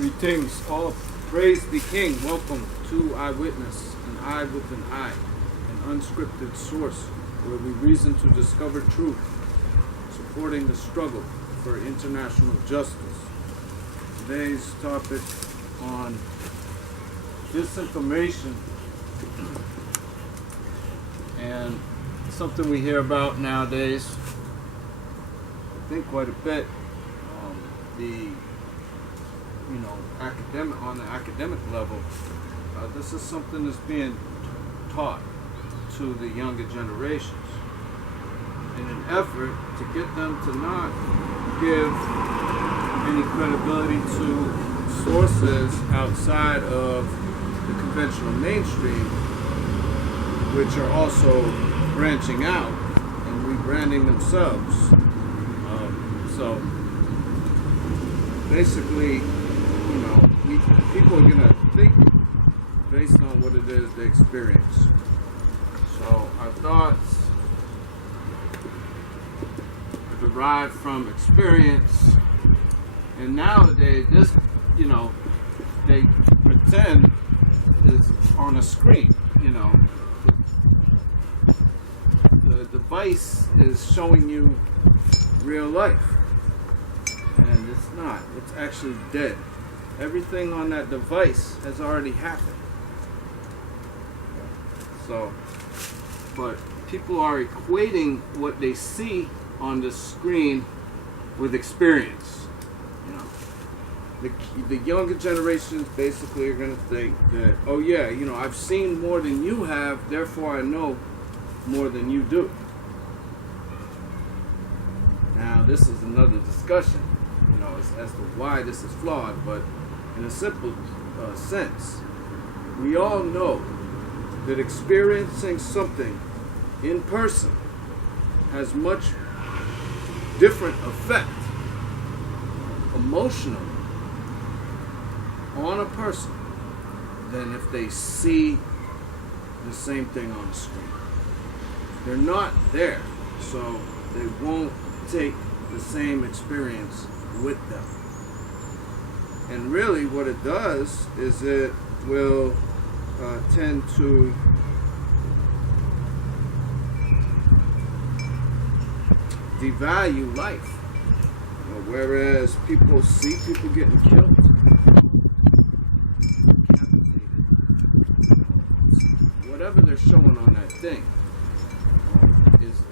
Greetings, all praise the King. Welcome to Eyewitness, an eye with an eye, an unscripted source where we reason to discover truth, supporting the struggle for international justice. Today's topic on disinformation, and something we hear about nowadays, I think quite a bit. On the academic level, this is something that's being taught to the younger generations in an effort to get them to not give any credibility to sources outside of the conventional mainstream, which are also branching out and rebranding themselves. So basically, people are going to think based on what it is they experience. So our thoughts are derived from experience, and nowadays this, they pretend is on a screen. The device is showing you real life, and it's not. It's actually dead. Everything on that device has already happened. So, but people are equating what they see on the screen with experience. The younger generations basically are going to think that, oh yeah, I've seen more than you have, therefore I know more than you do. Now, this is another discussion, as to why this is flawed, but in a simple sense, we all know that experiencing something in person has much different effect emotionally on a person than if they see the same thing on the screen. They're not there, so they won't take the same experience with them. And really what it does is it will tend to devalue life. Whereas people see people getting killed, decapitated, whatever they're showing on that thing is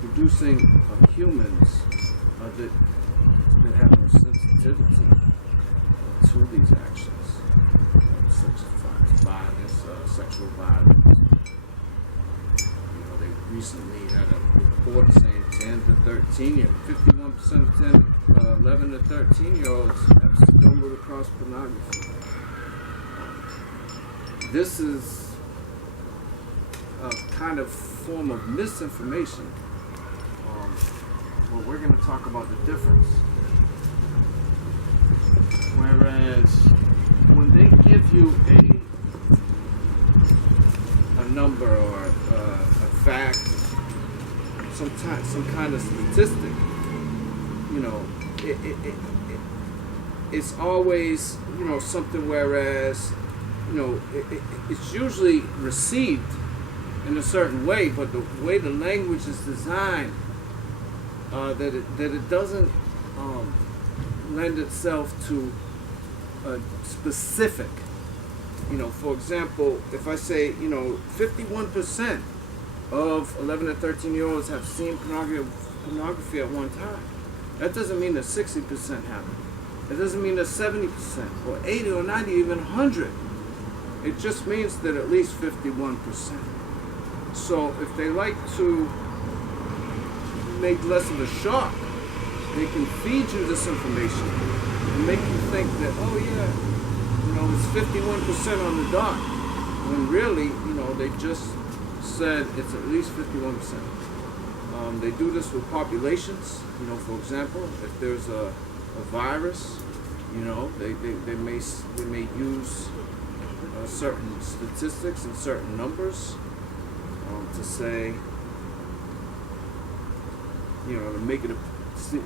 producing humans that have no sensitivity to these actions, such as violence, sexual violence. They recently had a report saying 10 to 13 year, 51% of 11 to 13-year-olds have stumbled across pornography. This is a kind of form of misinformation. But we're going to talk about the difference. Whereas when they give you a number or a fact, some kind of statistic, it's always something. Whereas it's usually received in a certain way, but the way the language is designed, that it doesn't lend itself to a specific. For example, if I say 51% of 11 to 13-year-olds have seen pornography at one time, that doesn't mean that 60% haven't. It doesn't mean that 70% or 80 or 90, even 100. It just means that at least 51%. So if they like to make less of a shock, they can feed you this information and make you think that, oh yeah, it's 51% on the dot, when really, they just said it's at least 51%. They do this with populations. For example, if there's a virus, they may use certain statistics and certain numbers to say, to make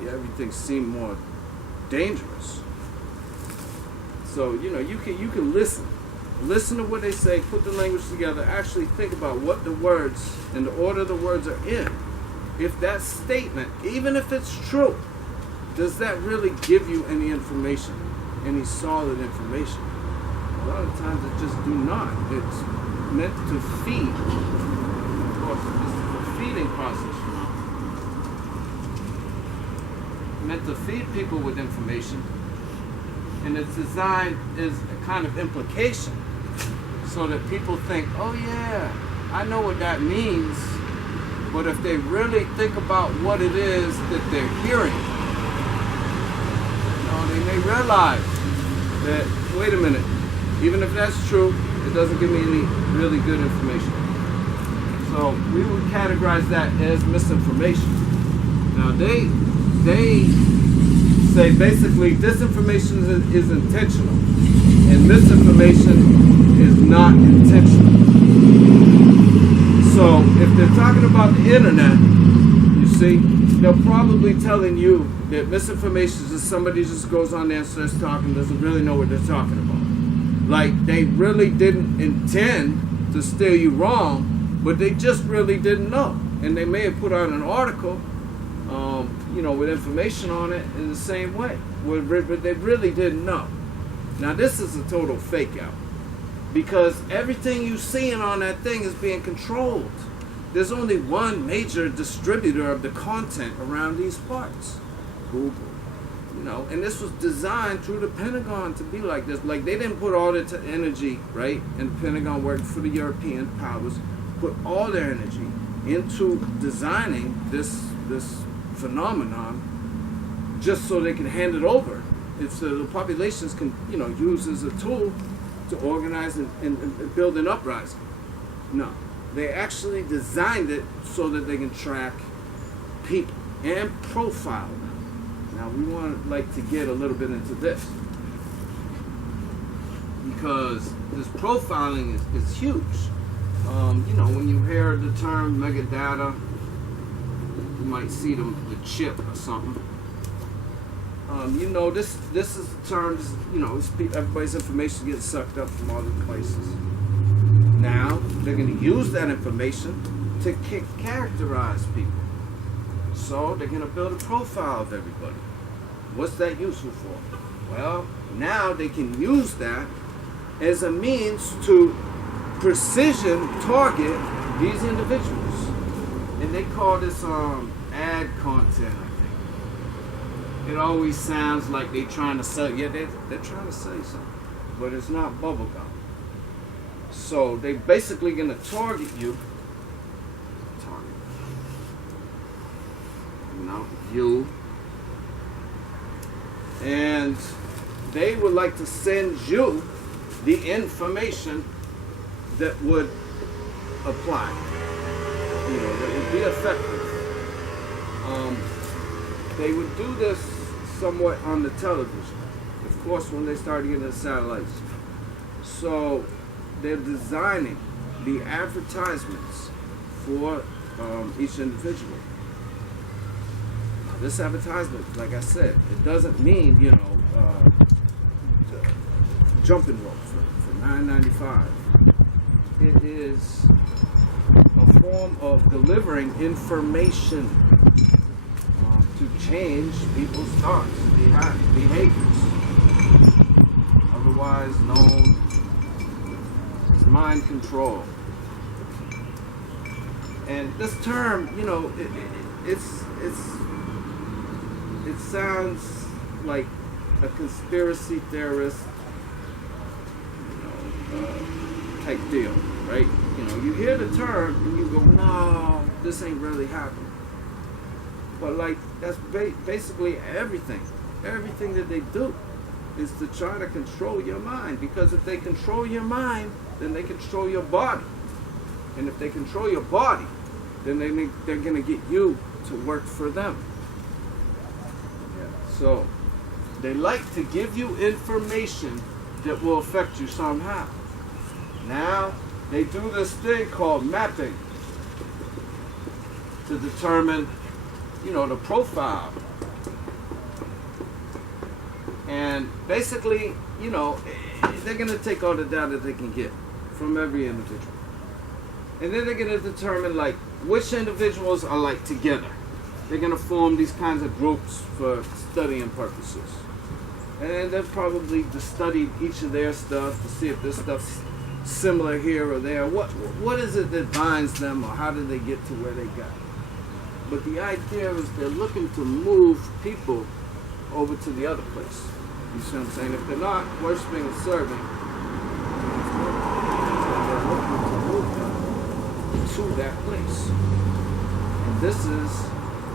everything seem more dangerous. So you can listen to what they say, put the language together, actually think about what the words and the order the words are in. If that statement, even if it's true, does that really give you any information, any solid information? A lot of times it just do not. It's meant to feed. Of course, this is a feeding process. Meant to feed people with information, and its design is a kind of implication, so that people think, oh yeah, I know what that means. But if they really think about what it is that they're hearing, they may realize that, wait a minute, even if that's true, it doesn't give me any really good information. So we would categorize that as misinformation. Now they say basically disinformation is intentional and misinformation is not intentional. So if they're talking about the internet, you see, they're probably telling you that misinformation is just somebody just goes on there and starts talking, doesn't really know what they're talking about. Like they really didn't intend to steer you wrong, but they just really didn't know. And they may have put out an article with information on it in the same way, but they really didn't know. Now this is a total fake out, because everything you seeing on that thing is being controlled. There's only one major distributor of the content around these parts, Google. And this was designed through the Pentagon to be like this. Like they didn't put all their energy, right? And the Pentagon worked for the European powers, put all their energy into designing this phenomenon just so they can hand it over. It's the populations can use as a tool to organize and build an uprising. No, they actually designed it so that they can track people and profile them. Now we want to get a little bit into this, because this profiling is huge. When you hear the term megadata, you might see the chip or something. This is the term. Everybody's information gets sucked up from all the places. Now they're going to use that information to characterize people. So they're going to build a profile of everybody. What's that useful for? Well, now they can use that as a means to precision target these individuals. And they call this ad content, I think. It always sounds like they're trying to sell. Yeah, they're trying to sell you something. But it's not bubblegum. So they're basically going to target you. You. And they would like to send you the information that would apply, that would be effective. They would do this somewhat on the television, of course, when they started getting the satellites. So they're designing the advertisements for each individual. This advertisement, like I said, it doesn't mean, jumping rope for $9.95. It is a form of delivering information to change people's thoughts and behaviors, otherwise known as mind control. And this term, it sounds like a conspiracy theorist, type deal, right? You hear the term and you go, no, this ain't really happening. But that's basically everything. Everything that they do is to try to control your mind. Because if they control your mind, then they control your body. And if they control your body, then they're going to get you to work for them. So they like to give you information that will affect you somehow. Now they do this thing called mapping to determine, the profile. And basically, you know, they're going to take all the data they can get from every individual. And then they're going to determine, like, which individuals are, like, together. They're going to form these kinds of groups for studying purposes. And they've probably just studied each of their stuff to see if this stuff's similar here or there. What is it that binds them, or how did they get to where they got? But the idea is they're looking to move people over to the other place. You see what I'm saying? If they're not worshiping and serving, they're looking to move them to that place. And this is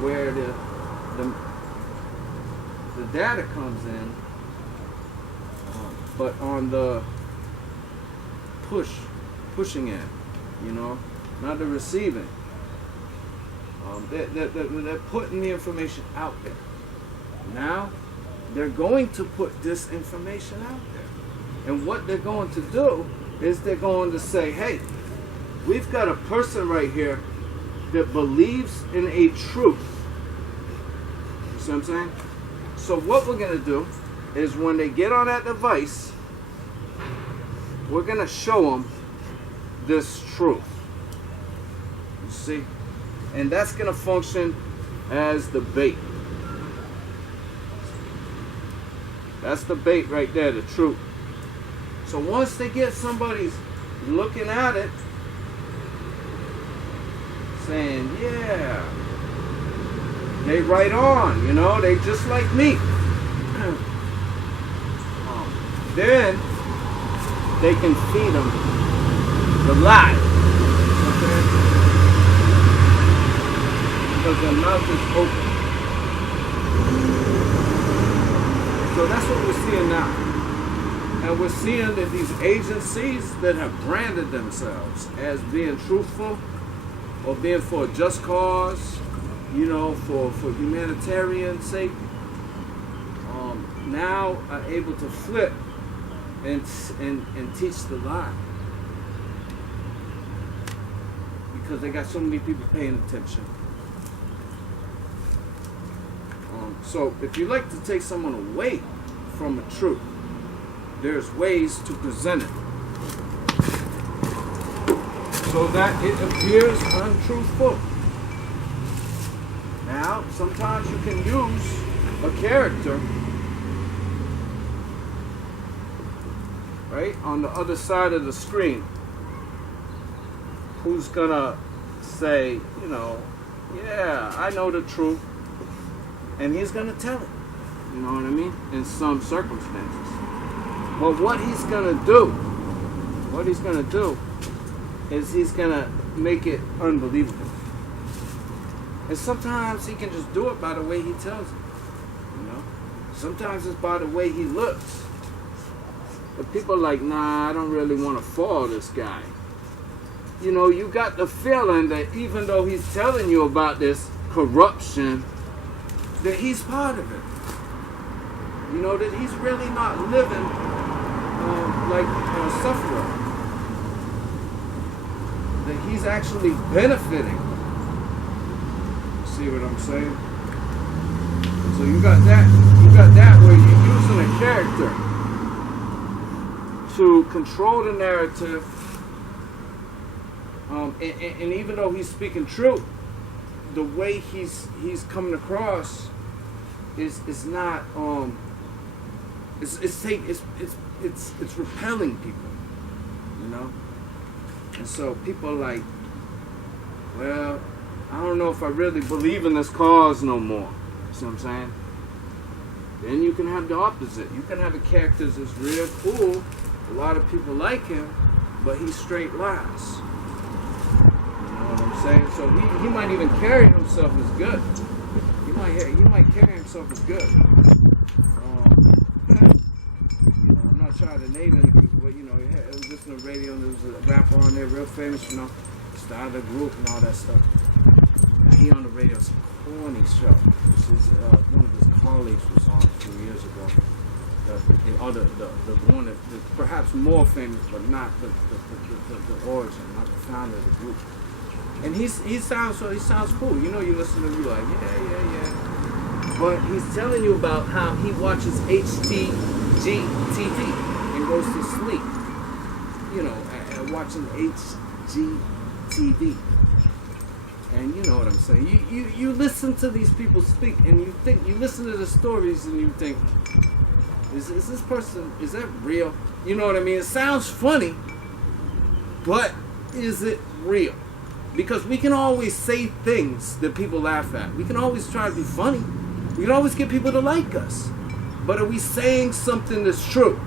where the data comes in, but on the pushing end, you know, not the receiving. They're putting the information out there. Now, they're going to put this information out there. And what they're going to do is they're going to say, hey, we've got a person right here that believes in a truth. You see what I'm saying? So what we're going to do is when they get on that device, we're going to show them this truth. You see? And that's going to function as the bait. That's the bait right there, the truth. So once they get somebody's looking at it, saying, yeah, they right on, you know, they just like me. Then they can feed them the lie. Okay? Because their mouth is open. So that's what we're seeing now. And we're seeing that these agencies that have branded themselves as being truthful or being for a just cause, you know, for humanitarian sake, now are able to flip and teach the lie. Because they got so many people paying attention. So if you like to take someone away from the truth, there's ways to present it so that it appears untruthful. Now, sometimes you can use a character, right, on the other side of the screen, who's gonna say, you know, yeah, I know the truth. And he's going to tell it, you know what I mean, in some circumstances. But what he's going to do is he's going to make it unbelievable. And sometimes he can just do it by the way he tells it, you know. Sometimes it's by the way he looks. But people are like, nah, I don't really want to follow this guy. You know, you got the feeling that even though he's telling you about this corruption, that he's part of it. You know, that he's really not living like a sufferer. That he's actually benefiting. See what I'm saying? So you got that where you're using a character to control the narrative. And even though he's speaking truth, the way he's coming across is not it's repelling people, you know. And so people are like, well, I don't know if I really believe in this cause no more. You see what I'm saying? Then you can have the opposite. You can have a character that's real cool. A lot of people like him, but he straight lies. Saying. So he might even carry himself as good. He might carry himself as good. I'm not trying to name any people, but you know, it was just on the radio and there was a rapper on there, real famous, you know, started a group and all that stuff. And he on the radio, it's a corny show. This is one of his colleagues was on a few years ago. The one that perhaps more famous, but not the origin, not the founder of the group. And he sounds cool. You know, you listen to him, you're like, yeah. But he's telling you about how he watches HGTV and goes to sleep. You know, watching HGTV. And you know what I'm saying. You listen to these people speak, and you listen to the stories, and you think, is this person, is that real? You know what I mean? It sounds funny, but is it real? Because we can always say things that people laugh at. We can always try to be funny. We can always get people to like us. But are we saying something that's true?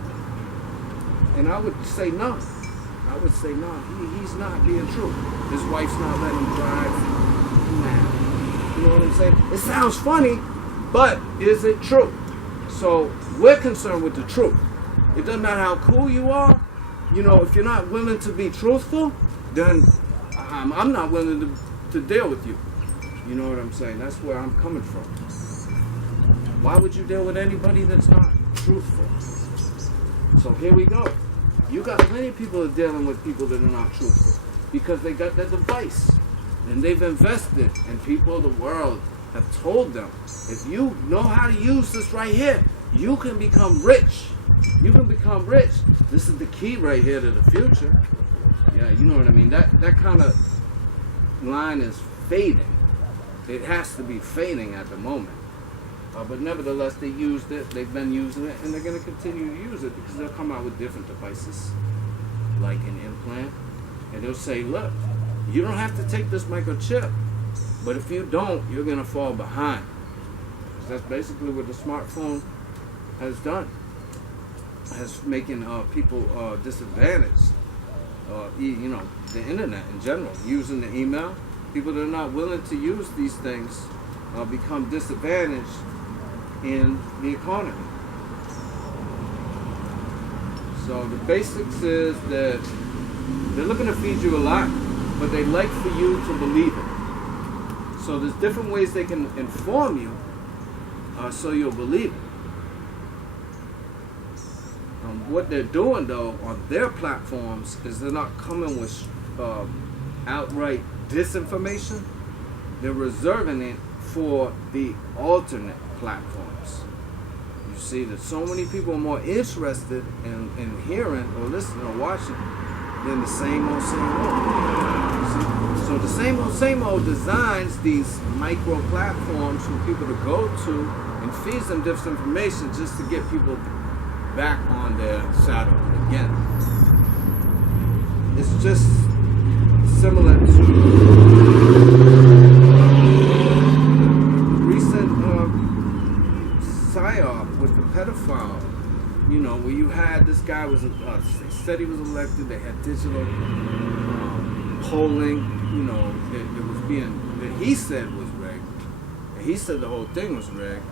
And I would say no. I would say no. He's not being true. His wife's not letting him drive now. You know what I'm saying? It sounds funny, but is it true? So we're concerned with the truth. It doesn't matter how cool you are. You know, if you're not willing to be truthful, then I'm not willing to deal with you. You know what I'm saying? That's where I'm coming from. Why would you deal with anybody that's not truthful? So here we go. You got plenty of people that are dealing with people that are not truthful because they got that device and they've invested, and people of the world have told them, if you know how to use this right here, you can become rich. You can become rich. This is the key right here to the future. Yeah, you know what I mean? That kind of line is fading. It has to be fading at the moment. But nevertheless, they used it, they've been using it, and they're going to continue to use it because they'll come out with different devices, like an implant, and they'll say, look, you don't have to take this microchip, but if you don't, you're going to fall behind. That's basically what the smartphone has done, has making people disadvantaged. You know, the internet in general, using the email, people that are not willing to use these things become disadvantaged in the economy. So the basics is that they're looking to feed you a lot, but they like for you to believe it. So there's different ways they can inform you so you'll believe it. What they're doing though on their platforms is they're not coming with outright disinformation. They're reserving it for the alternate platforms. You see that so many people are more interested in hearing or listening or watching than the same old, same old. See? So the same old designs these micro platforms for people to go to and feeds them disinformation just to get people back on their saddle again. It's just similar to recent psyop with the pedophile, you know, where you had this guy was they said he was elected, they had digital polling, you know, that was being, that he said was rigged, and he said the whole thing was rigged.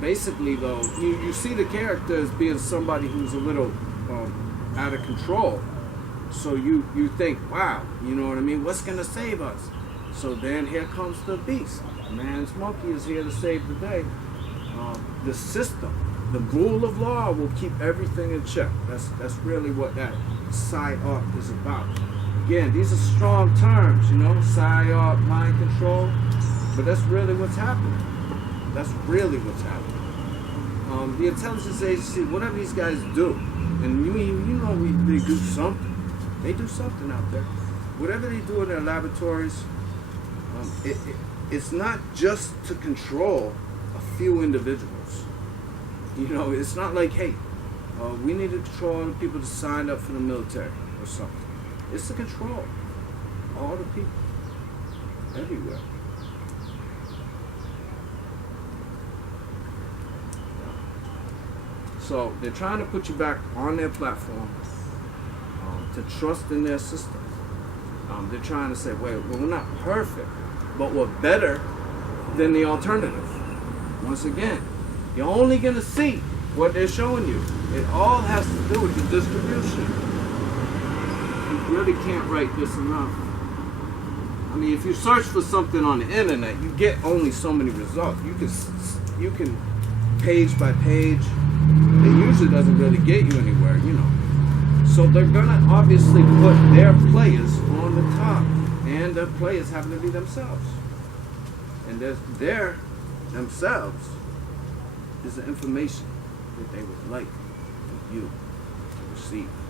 Basically, though, you see the character as being somebody who's a little out of control. So you think, wow, you know what I mean? What's going to save us? So then here comes the beast. Man's monkey is here to save the day. The system, the rule of law will keep everything in check. That's really what that psyop is about. Again, these are strong terms, you know, psyop, mind control, but that's really what's happening. That's really what's happening. The intelligence agency, whatever these guys do, and you know they do something. They do something out there. Whatever they do in their laboratories, it's not just to control a few individuals. You know, it's not like, hey, we need to control all the people that signed up for the military or something. It's to control all the people everywhere. So they're trying to put you back on their platform to trust in their system. They're trying to say, well, we're not perfect, but we're better than the alternative. Once again, you're only going to see what they're showing you. It all has to do with the distribution. You really can't write this enough. I mean, if you search for something on the internet, you get only so many results. You can page by page. It usually doesn't really get you anywhere, you know. So they're gonna obviously put their players on the top, and the players happen to be themselves. And they're themselves is the information that they would like for you to receive.